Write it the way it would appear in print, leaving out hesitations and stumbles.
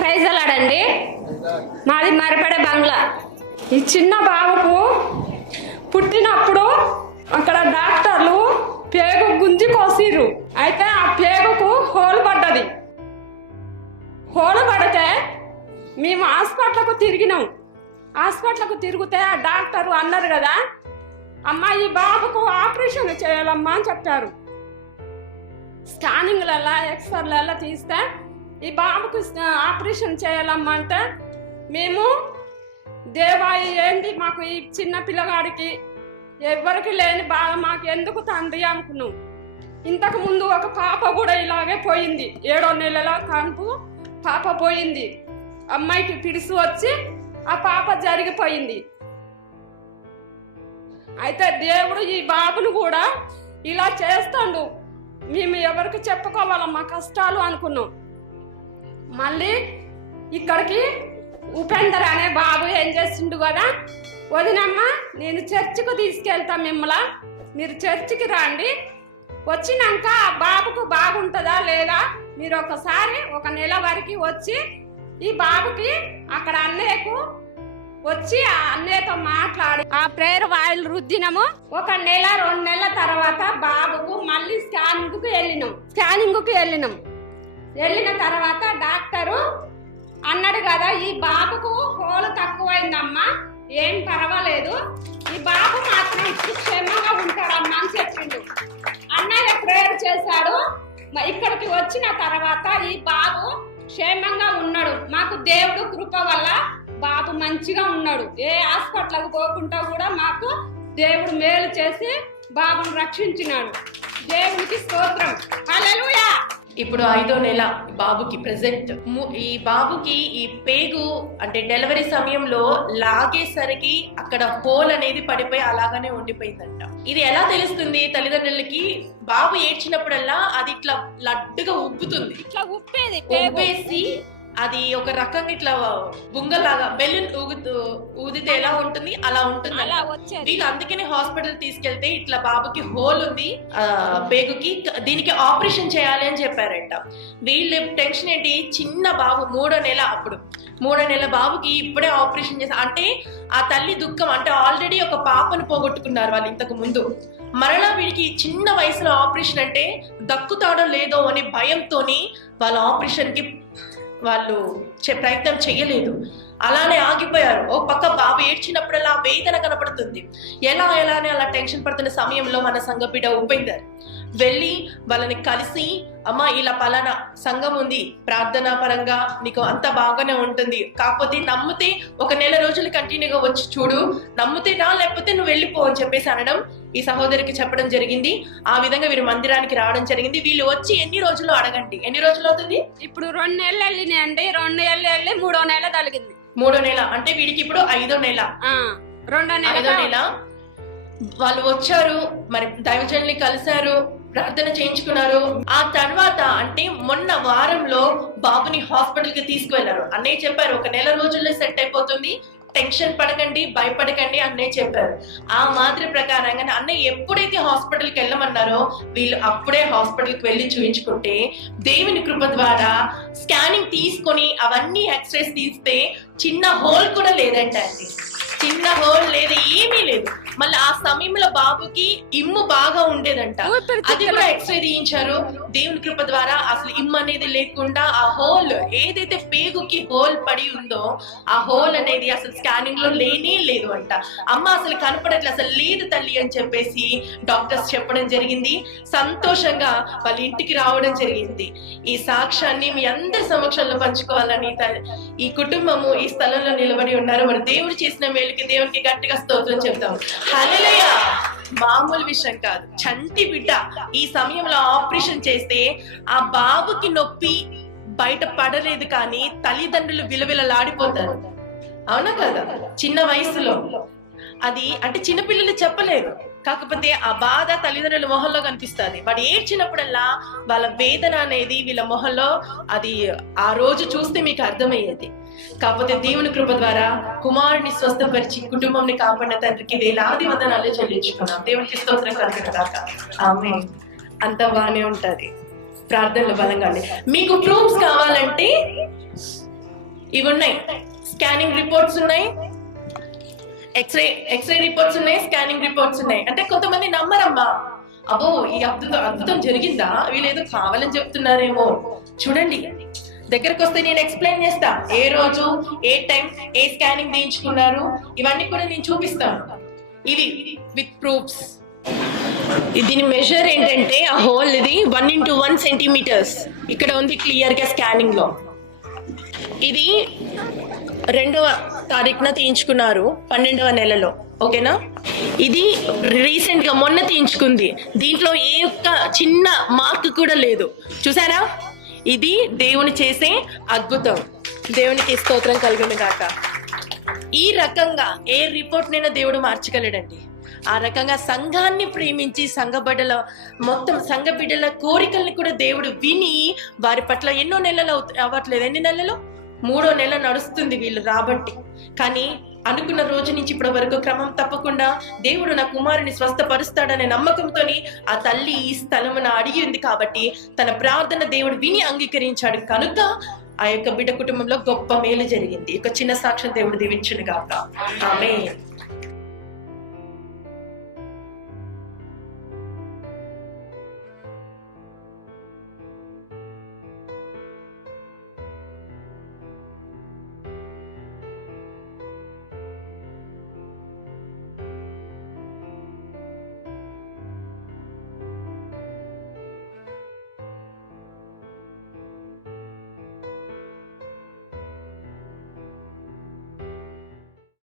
Praise అలాడండి. మాది మరిపడే బంగ్లా. ఈ చిన్న బాబుకు పుట్టినప్పుడు అక్కడ డాక్టర్లు పేగు గుంజి కోసిర్రు. అయితే ఆ పేగుకు హోల్ పడ్డది. హోల్ పడితే మేము హాస్పిటల్కు తిరిగినాం. హాస్పిటల్కు తిరిగితే ఆ డాక్టరు అన్నారు కదా, అమ్మ ఈ బాబుకు ఆపరేషన్ చేయాలమ్మా అని చెప్పారు. స్కానింగ్లల్లా ఎక్స్రేలల్లా తీస్తే ఈ బాబుకు ఆపరేషన్ చేయాలమ్మా అంటే మేము దేవా ఏంటి మాకు ఈ చిన్న పిల్లగాడికి ఎవరికి లేని బాధ మాకు ఎందుకు తండ్రి అనుకున్నాం. ఇంతకు ముందు ఒక పాప కూడా ఇలాగే పోయింది. 7వ నెలల కనుపు పాప పోయింది. అమ్మాయికి పిడుసు వచ్చి ఆ పాప జరిగిపోయింది. అయితే దేవుడు ఈ బాబును కూడా ఇలా చేస్తాడు. మేము ఎవరికి చెప్పుకోవాలా మా కష్టాలు అనుకున్నాం. మళ్ళీ ఇక్కడికి ఉపేందర్ అనే బాబు ఏం చేసిండు కదా, వదినమ్మ నేను చర్చికి తీసుకెళ్తా మిమ్మల్ని, మీరు చర్చికి రండి, వచ్చినాక ఆ బాబుకు బాగుంటుందా లేదా మీరు ఒకసారి 1 నెల వరకు వచ్చి ఈ బాబుకి అక్కడ అన్నయ్యకు వచ్చి ఆ అన్నయ్యతో మాట్లాడి ఆ ప్రేయర్ వాయిల్ రుద్దినము. 1 నెల 2 నెలల తర్వాత బాబుకు మళ్ళీ స్కానింగ్కు వెళ్ళిన తర్వాత డాక్టరు అన్నాడు కదా, ఈ బాబుకు హోల్ తక్కువైందమ్మా, ఏం పర్వాలేదు, ఈ బాబు మాత్రం ఇప్పుడు క్షేమంగా ఉంటాడమ్మా అని చెప్పిండు. అన్నయ్య ప్రేయర్ చేశాడు. ఇక్కడికి వచ్చిన తర్వాత ఈ బాబు క్షేమంగా ఉన్నాడు. మాకు దేవుడు కృప వల్ల బాబు మంచిగా ఉన్నాడు. ఏ హాస్పిటల్కి పోకుండా కూడా మాకు దేవుడు మేలు చేసి బాబును రక్షించినాడు. దేవునికి స్తోత్రం. హల్లెలూయా. ఇప్పుడు 5వ నెల బాబుకి ప్రెసెంట్. ఈ బాబుకి ఈ పేగు అంటే డెలివరీ సమయంలో లాగేసరికి అక్కడ హోల్ అనేది పడిపోయి అలాగనే ఉండిపోయిందంట. ఇది ఎలా తెలుస్తుంది తల్లిదండ్రులకి? బాబు ఏడ్చినప్పుడల్లా అది ఇట్లా లడ్డుగా ఉబ్బుతుంది. ఇట్లా ఉబ్బేసి అది ఒక రకంగా ఇట్లా బుంగలాగా బెలూన్ ఊదితే ఎలా ఉంటుంది అలా ఉంటుంది. వీళ్ళు అందుకనే హాస్పిటల్ తీసుకెళ్తే ఇట్లా బాబుకి హోల్ ఉంది పేగుకి, దీనికి ఆపరేషన్ చేయాలి అని చెప్పారంట. వీళ్ళు టెన్షన్ ఏంటి, చిన్న బాబు 3వ నెల, అప్పుడు 3వ నెల బాబుకి ఇప్పుడే ఆపరేషన్ చేశారు అంటే ఆ తల్లి దుఃఖం. అంటే ఆల్రెడీ ఒక పాపను పోగొట్టుకున్నారు వాళ్ళు ఇంతకు ముందు, మరలా వీడికి చిన్న వయసులో ఆపరేషన్ అంటే దక్కుతాడో లేదో అని భయంతోని వాళ్ళ ఆపరేషన్ కి వాళ్ళు ప్రయత్నం చెయ్యలేదు. అలానే ఆగిపోయారు. ఓ పక్క బాబు ఏడ్చినప్పుడల్లా వేదన కనపడుతుంది. ఎలా అని అలా టెన్షన్ పడుతున్న సమయంలో మన సంఘ బిడ్డ ఉపేందర్ వెళ్ళి వాళ్ళని కలిసి, అమ్మ ఇలా పలానా సంఘం ఉంది, ప్రార్థనా పరంగా నీకు అంత బాగానే ఉంటుంది, కాకపోతే నమ్మితే 1 నెల రోజులు కంటిన్యూగా వచ్చి చూడు, నమ్మితే రా, లేకపోతే నువ్వు వెళ్ళిపో అని చెప్పేసి అనడం ఈ సహోదరికి చెప్పడం జరిగింది. ఆ విధంగా వీరు మందిరానికి రావడం జరిగింది. వీళ్ళు వచ్చి ఎన్ని రోజులు అడగండి, ఎన్ని రోజులు అవుతుంది? ఇప్పుడు 2 నెలలు వెళ్ళినాయండి. 2 నెలలు వెళ్ళి 3వ నెల తలిగింది. 3వ నెల అంటే వీడికి ఇప్పుడు 5వ నెల. 2వ నెల వాళ్ళు వచ్చారు, మరి దైవజనుల్ని కలిశారు, ప్రార్థన చేయించుకున్నారు. ఆ తర్వాత అంటే మొన్న వారంలో బాబుని హాస్పిటల్ కి తీసుకువెళ్లారు. అన్నయ్య చెప్పారు 1 నెల రోజుల్లో సెట్ అయిపోతుంది, టెన్షన్ పడకండి, భయపడకండి అన్నయ్య చెప్పారు. ఆ మాదిరి ప్రకారంగా అన్నయ్య ఎప్పుడైతే హాస్పిటల్కి వెళ్ళమన్నారో వీళ్ళు అప్పుడే హాస్పిటల్కి వెళ్ళి చూయించుకుంటే దేవుని కృప ద్వారా స్కానింగ్ తీసుకొని అవన్నీ ఎక్స్రేస్ తీస్తే చిన్న హోల్ కూడా లేదంట అండి. చిన్న హోల్ లేదు, ఏమీ లేదు. మళ్ళీ ఆ సమయంలో బాబుకి ఇమ్ము బాగా ఉండేదంట, అది కూడా ఎక్స్రే తీయించారు. దేవుని కృప ద్వారా అసలు ఇమ్ము అనేది లేకుండా ఆ హోల్ ఏదైతే పేగుకి హోల్ పడి ఉందో ఆ హోల్ అనేది అసలు స్కానింగ్ లో లేనే లేదు అంట. అమ్మ అసలు కనపడట్లేదు, అసలు లేదు తల్లి అని చెప్పేసి డాక్టర్స్ చెప్పడం జరిగింది. సంతోషంగా వాళ్ళ ఇంటికి రావడం జరిగింది. ఈ సాక్ష్యాన్ని మీ అందరి సమక్షంలో పంచుకోవాలని ఈ కుటుంబము ఈ స్థలంలో నిలబడి ఉన్నారు. మరి దేవుడు చేసిన మేలుకి దేవునికి గట్టిగా స్తోత్రం చెప్తాం. హల్లెలూయా. మామూలు విషయం కాదు. చంటి బిడ్డ ఈ సమయంలో ఆపరేషన్ చేస్తే ఆ బాబుకి నొప్పి బయట పడలేదు, కానీ తల్లిదండ్రులు విలవిలలాడిపోతారు. అవునా కదా? చిన్న వయసులో అది అంటే చిన్నపిల్లలు చెప్పలేరు, కాకపోతే ఆ బాధ తల్లిదండ్రుల మొహంలో కనిపిస్తుంది. వాడు ఏడ్చినప్పుడల్లా వాళ్ళ వేదన అనేది వీళ్ళ మొహంలో అది ఆ రోజు చూస్తే మీకు అర్థమయ్యేది. కాకపోతే దేవుని కృప ద్వారా కుమారుని స్వస్థపరిచి కుటుంబంని కాపాడిన తండ్రికి వేలాది వందనాలు చెల్లించుకున్నాం. దేవునికి స్తోత్రం కలుగునుగాక. ఆమేన్. అంత బాగానే ఉంటది. ప్రార్థనలు బలంగా మీకు ప్రూఫ్స్ కావాలంటే ఇవి ఉన్నాయి, స్కానింగ్ రిపోర్ట్స్ ఉన్నాయి, ఎక్స్రే రిపోర్ట్స్ ఉన్నాయి, స్కానింగ్ రిపోర్ట్స్ ఉన్నాయి. అంటే కొంతమంది నమ్మరమ్మా, అబ్బో ఈ అద్భుతం జరిగిందా, వీళ్ళేదో కావాలని చెప్తున్నారేమో. చూడండి, దగ్గరకు వస్తే నేను ఎక్స్ప్లెయిన్ చేస్తా, ఏ రోజు ఏ టైం ఏ స్కానింగ్ చేయించుకున్నారు ఇవన్నీ కూడా నేను చూపిస్తాను. ఇవి విత్ ప్రూఫ్స్. దీని మెజర్ ఏంటంటే ఆ హోల్ ఇది 1x1 సెంటీమీటర్స్ ఇక్కడ ఉంది క్లియర్ గా స్కానింగ్ లో. ఇది 2వ తారీఖున తీయించుకున్నారు 12వ నెలలో, ఓకేనా. ఇది రీసెంట్ గా మొన్న తీయించుకుంది, దీంట్లో ఏ ఒక్క చిన్న మార్క్ కూడా లేదు, చూసారా. ఇది దేవుని చేసే అద్భుతం, దేవునికి స్తోత్రం కలుగును గాక. ఈ రకంగా ఏ రిపోర్ట్ నైనా దేవుడు మార్చగలడండి. ఆ రకంగా సంఘాన్ని ప్రేమించి సంఘ బిడ్డల కోరికల్ని కూడా దేవుడు విని వారి పట్ల ఎన్నో నెలలు అవ్వట్లేదు, ఎన్ని నెలలు, 3వ నెల నడుస్తుంది వీళ్ళు రాబట్టి. కానీ అనుకున్న రోజు నుంచి ఇప్పటి వరకు క్రమం తప్పకుండా దేవుడు నా కుమారుని స్వస్థపరుస్తాడనే నమ్మకంతోని ఆ తల్లి ఈ స్థలమున అడిగి ఉంది కాబట్టి తన ప్రార్థన దేవుడు విని అంగీకరించాడు కనుక ఆ యొక్క బిడ్డ కుటుంబంలో గొప్ప మేలు జరిగింది. ఒక చిన్న సాక్ష్యం దేవుడు దీవించును గాక. ఆమేన్.